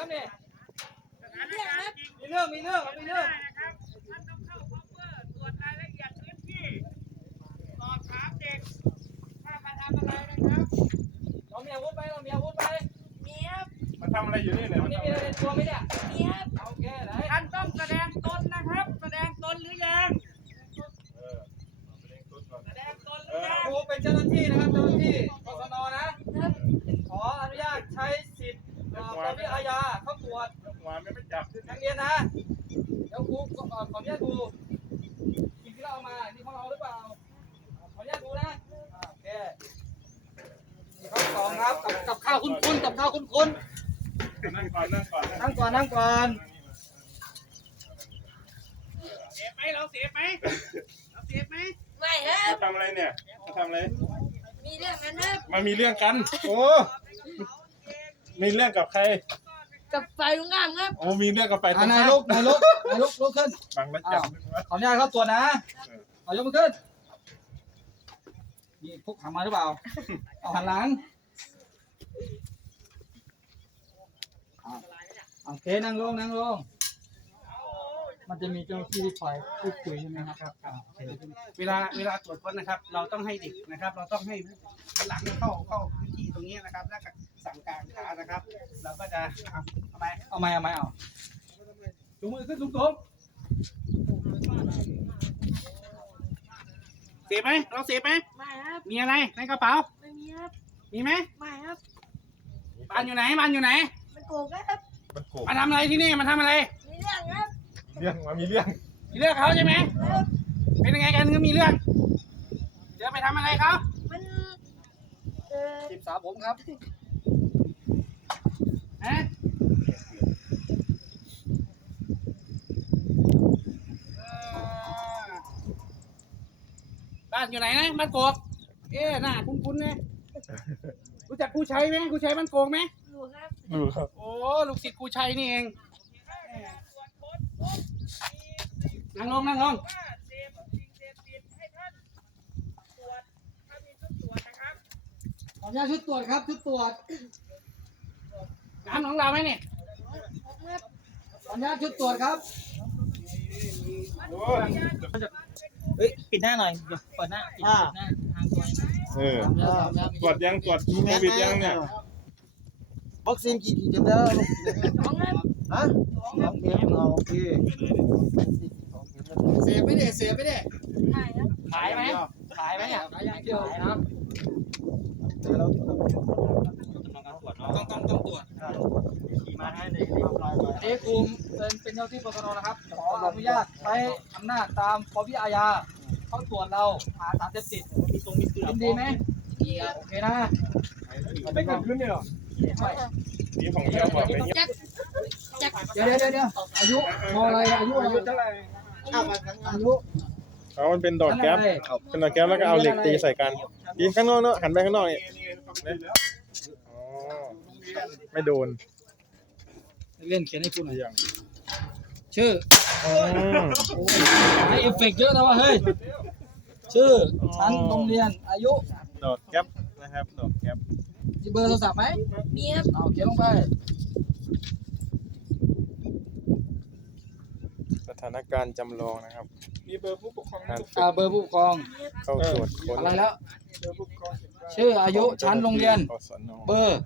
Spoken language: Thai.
ครับเนี่ยมีเรื่องมีเรื่อง มีเรื่องท่านต้องเข้าพเพื่อตรวจรายละเอียดพื้นที่ สอบถามเด็กถ้ามาทำอะไรนะครับเรามีอาวุธไปเรามีอาวุธไปมีครับมาทำอะไรอยู่นี่เนี่ยนี่มีอะไรตัวไม่เนี่ยมีครับโอเคเลยท่านต้องแสดงตนนะครับ แสดงตนหรือยังเออผู้เป็นเจ้าหน้าที่นะครับ เจ้าหน้าที่กสนนะขออนุญาตใช้วานม่อาญาเขาตรวจไม่จับนทั้งเรียนนะ เดี๋ยวครูขอเนี่ยครูสิ่ที่เราเอามานี่เขาเอาหรือเปล่า ขออนุญาตดูนะ โอเคข้ากองครับ กับข้าวคุ้นคุ้นกับข้าวคุ้นคุ้นนั่งก่อน นั่งก่อน เสียบไหมเราเสียบไหมเราเสียบไหมไม่ครับทำอะไรเนี่ยทำอะไร มีเรื่องกันนะมามีเรื่องกัน โอ้มีเรื่องกับใคร กับไฟลุงงามครับโอ้มีเรื่องกับไฟนายลูกนายลูกนายลูกลุกขึ้นบังมันจับขออนุญาตเข้าตัวนะขอยกมืขึ้นนี่พวกหามาหรือเปล่าเอาหันหลังโอเคนั่งลงนั่งลงมันจะมีเจ้าหน้าที่คอยพูดคุยใช่ไหมครับครับเวลาเวลาตรวจค้นนะครับ เราต้องให้เด็กนะครับ เราต้องให้หลังเข้าเข้าพื้นที่ตรงนี้นะครับแล้วก็สั่งการขานะครับเราก็จะเอาไปเอาไปเอาไปเอาจุงมือขึ้นสุงสูงเสียไหมเราเสียไหมไม่ครับมีอะไรในกระเป๋าไม่มีครับ มีไหมไม่ครับบ้านอยู่ไหนบ้านอยู่ไหนมันโกงครับมันโกงมาทำอะไรที่นี่มาทำอะไรเรื่องมามีเรื่องมีเรื่องเขาใช่ไหมเป็นยังไงกันก็มีเรื่องเดี๋ยวไปทำอะไรเขามัสิบสาผมครับฮะบ้านอยู่ไหนนะ มันโกกเอ๊ะน่าคุ้นๆเนีรู้จักครูชัยไหมครูใช้มันโกงไหมรู้ครับ โอ้ ลูกศิษย์ครูชัยนี่เองนั่งลงนั่งลงขออนุญาตชุดตรวจครับชุดตรวจน้ำของเราไหมนี่ขออนุญาตชุดตรวจครับเฮ้ยปิดหน้าหน่อยเปิดหน้าปิดหน้าตรวจยังตรวจโควิดยังเนี่ยวัคซีนกี่กีจ็บเด้อฮะสองเข็มเอาโอเค เสพไม่ได้เสพไม่ได้ขายไหมขายไหมเนี่ย ขายนะต้องต้องต้องตรวจมาให้ในเอกุมเป็นเป็นเจ้าที่ปทนนะครับขออนุญาตใช้อำนาจตามพวิอาญาเข้าตรวจเราหาสารเสพติด มีตรงมีเกลือนดีไหมดีครับ โอเคนะไม่เกิดขึ้นเลยหรอไม่ดีของเดียวก่อนเป็นเงี้ยเดี๋ยวเดี๋ยวอายุอะไรอายุอายุเท่าไหร่อายุเอาเป็นดอกแก๊บเป็นดอกแก๊บแล้วก็เอาเหล็กตีใส่กันตีข้างนอกเนาะหันไปข้างนอกเนี่ยไม่โดนเล่นเขียนให้คุณหน่อยชื่ออให้เอฟเฟกต์เยอะนะวะเฮ้ยชื่อชั้นโรงเรียนอายุดอดแก๊บนะครับดอดแก๊บมีเบอร์โทรศัพท์ไหมมีครับเอาเขียนลงไปถานการณ์จำลองนะครับมีเบอร์ผู้ปกครองอ่าเบอร์ผู้ปกครอง เข้าตรวจคนอะไรแล้วชื่ออายุชั้นโรงเรียนเบอร์